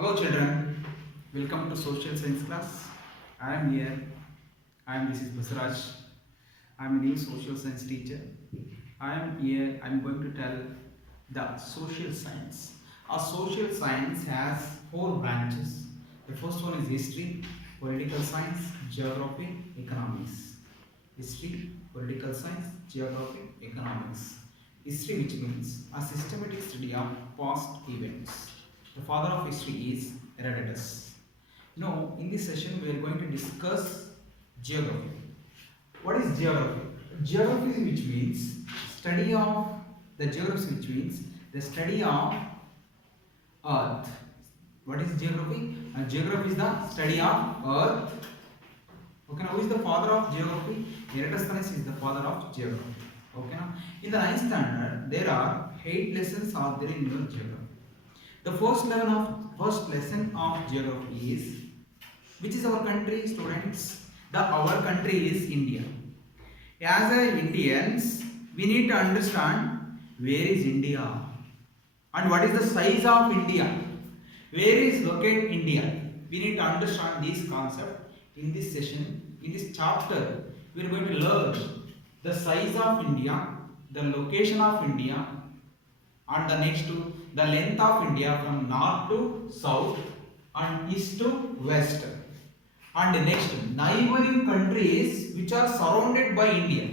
Hello children, welcome to social science class. I am here. This is Basraj. I am a new social science teacher. I am here. I am going to tell the social science. Our social science has four branches. The first one is history, political science, geography, economics. History, political science, geography, economics. History, which means a systematic study of past events. The father of history is Herodotus. Now, in this session, we are going to discuss geography. What is geography? Geography, which means study of the study of Earth. What is geography? Geography is the study of Earth. Okay, now who is the father of geography? Herodotus is the father of geography. Okay, now in the 9th standard, there are 8 lessons are there in your geography. The first lesson of geography is, which is our country, students? Our country is India. As a Indians, we need to understand where is India and what is the size of India. Where is located India? We need to understand this concept in this session. In this chapter, we are going to learn the size of India, the location of India, and the next to the length of India from north to south and east to west, and the next neighboring countries which are surrounded by India.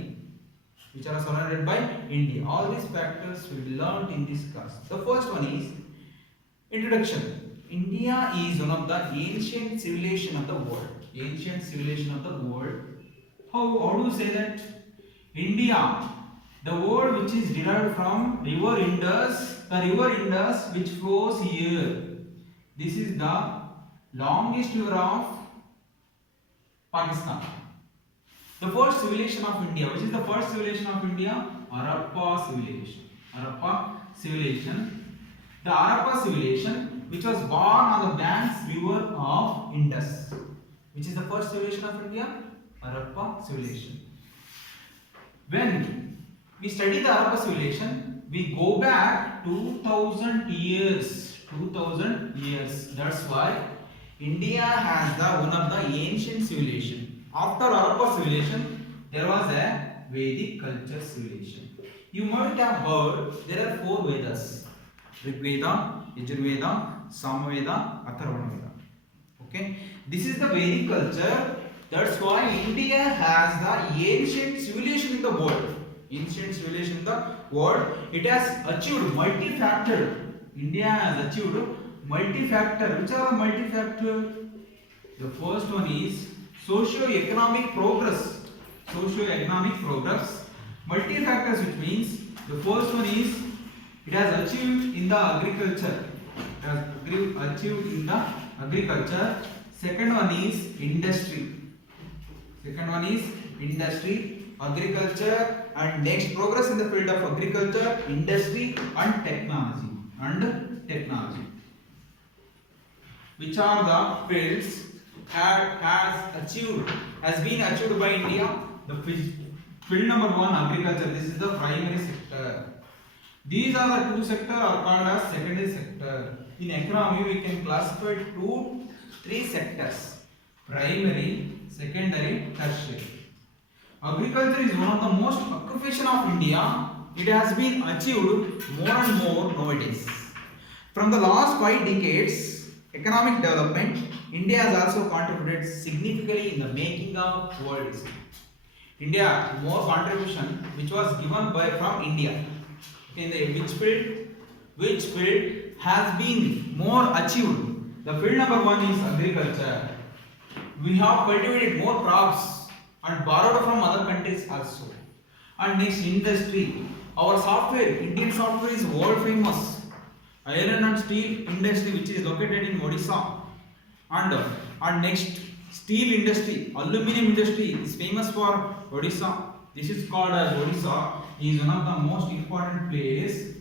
All these factors will be learned in this class. The first one is introduction. India is one of the ancient civilization of the world. How do you say that? India, the word which is derived from river Indus, the river Indus which flows here. This is the longest river of Pakistan. The first civilization of India. Which is the first civilization of India? Harappa civilization. The Harappa civilization, which was born on the banks river of Indus. Which is the first civilization of India? Harappa civilization. When we study the Harappa civilization, we go back 2000 years. That's why India has one of the ancient civilization. After Harappa civilization, there was a Vedic culture civilization. You might have heard there are 4 Vedas: Rig Veda, Yajurveda, Samaveda, Atharvana Veda. Okay, this is the Vedic culture. That's why India has the ancient civilization in the world. It has achieved multi-factor. India has achieved multi-factor. Which are the multi-factor? The first one is socio-economic progress. Multi-factors, which means the first one is it has achieved in the agriculture. Second one is industry. Agriculture, and next progress in the field of agriculture, industry, and technology. Which are the fields has been achieved by India? The field number 1, agriculture. This is the primary sector. These are the 2 sectors are called as secondary sector. In economy, we can classify 3 sectors: primary, secondary, tertiary. Agriculture is one of the most occupation of India. It has been achieved more and more nowadays. From the last 5 decades, economic development, India has also contributed significantly in the making of world history. India, more contribution which was given from India. In the which field has been more achieved? The field number 1 is agriculture. We have cultivated more crops and borrowed from other countries also. And next, industry. Our software, Indian software, is world famous. Iron and steel industry, which is located in Odisha. And next, steel industry, aluminum industry is famous for Odisha. This is called as Odisha is one of the most important place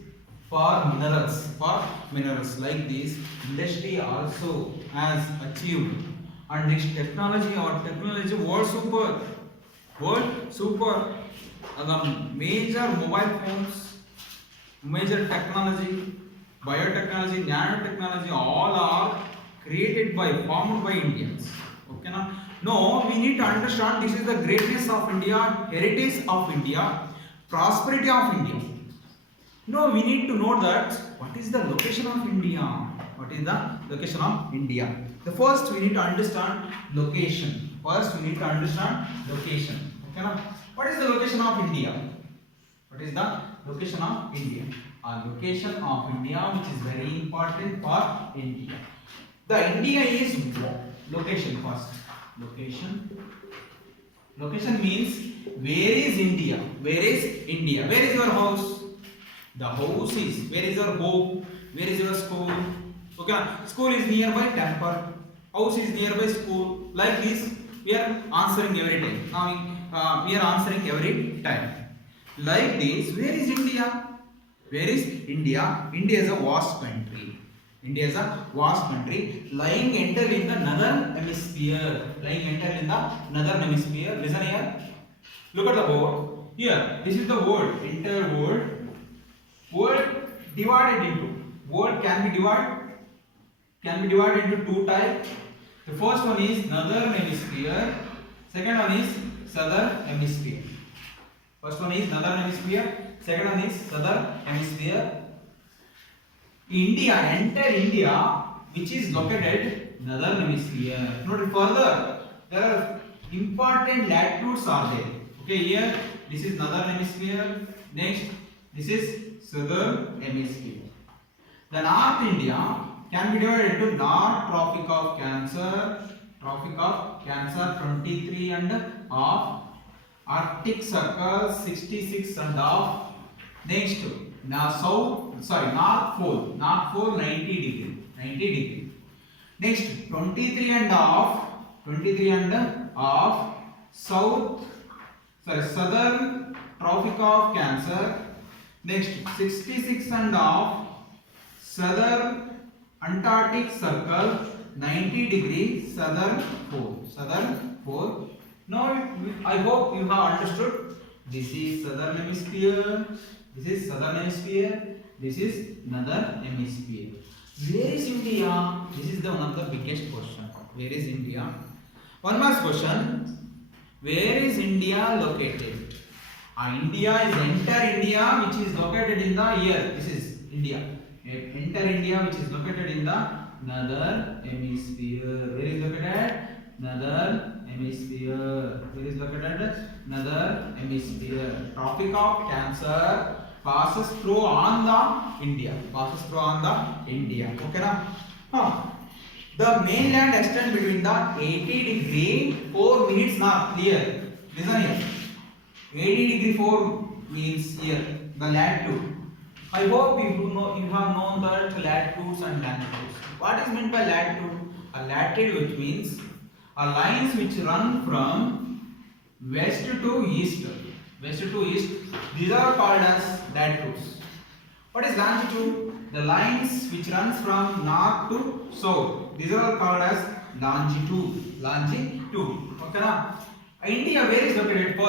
for minerals. Like this industry also has achieved. And next, technology. Our technology world super. The major mobile phones, major technology, biotechnology, nanotechnology, all are formed by Indians. Okay now? No, we need to understand this is the greatness of India, heritage of India, prosperity of India. No, we need to know that what is the location of India. What is the location of India? The first we need to understand location. First we need to understand location. Okay now? What is the location of India? What is the location of India? Location of India, which is very important for India. The India is location first. Location. Location means where is India? Where is India? Where is your house? The house is. Where is your home? Where is your school? Okay, school is nearby temple. House is nearby school. Like this, we are answering every time. Now we are answering every time. Like this, where is India? Where is India? India is a vast country. India is a vast country lying entered in the northern hemisphere. Lying entered in the northern hemisphere. Listen here. Look at the board. Here, this is the world. Entire world. World divided into. World can be divided into two types. The first one is northern hemisphere. Second one is southern hemisphere. First one is northern hemisphere. Second one is southern hemisphere. India, entire India, which is located northern hemisphere. Note further, there are important latitudes are there. Okay, here this is northern hemisphere. Next, this is southern hemisphere. The North India can be divided into North Tropic of Cancer, 23 and half, Arctic Circle 66 and half. Next, North Pole 90 degree. Next, 23 and half, Southern Tropic of Cancer. Next, 66 and half, Southern Antarctic Circle 90 degree, Southern Pole. Now, I hope you have understood. This is southern hemisphere. This is southern hemisphere. This is northern hemisphere. Where is India? This is one of the biggest question. Where is India? One last question. Where is India located? India is entire India, which is located in the here. This is India. Entire India, which is located in the northern hemisphere. Where is located? Northern hemisphere. Where is located? Northern hemisphere. Tropic of Cancer passes through on the India. Okay now? The mainland extends between the 80 degree 4 minutes north. Clear? Listen here. 80 degree 4 means here the latitude. I hope you have known that latitudes and longitudes. What is meant by latitude? A latitude which means lines which run from west to east. These are called as latitudes. What is longitude? The lines which runs from north to south. These are all called as longitude. Okay now? India, where is located?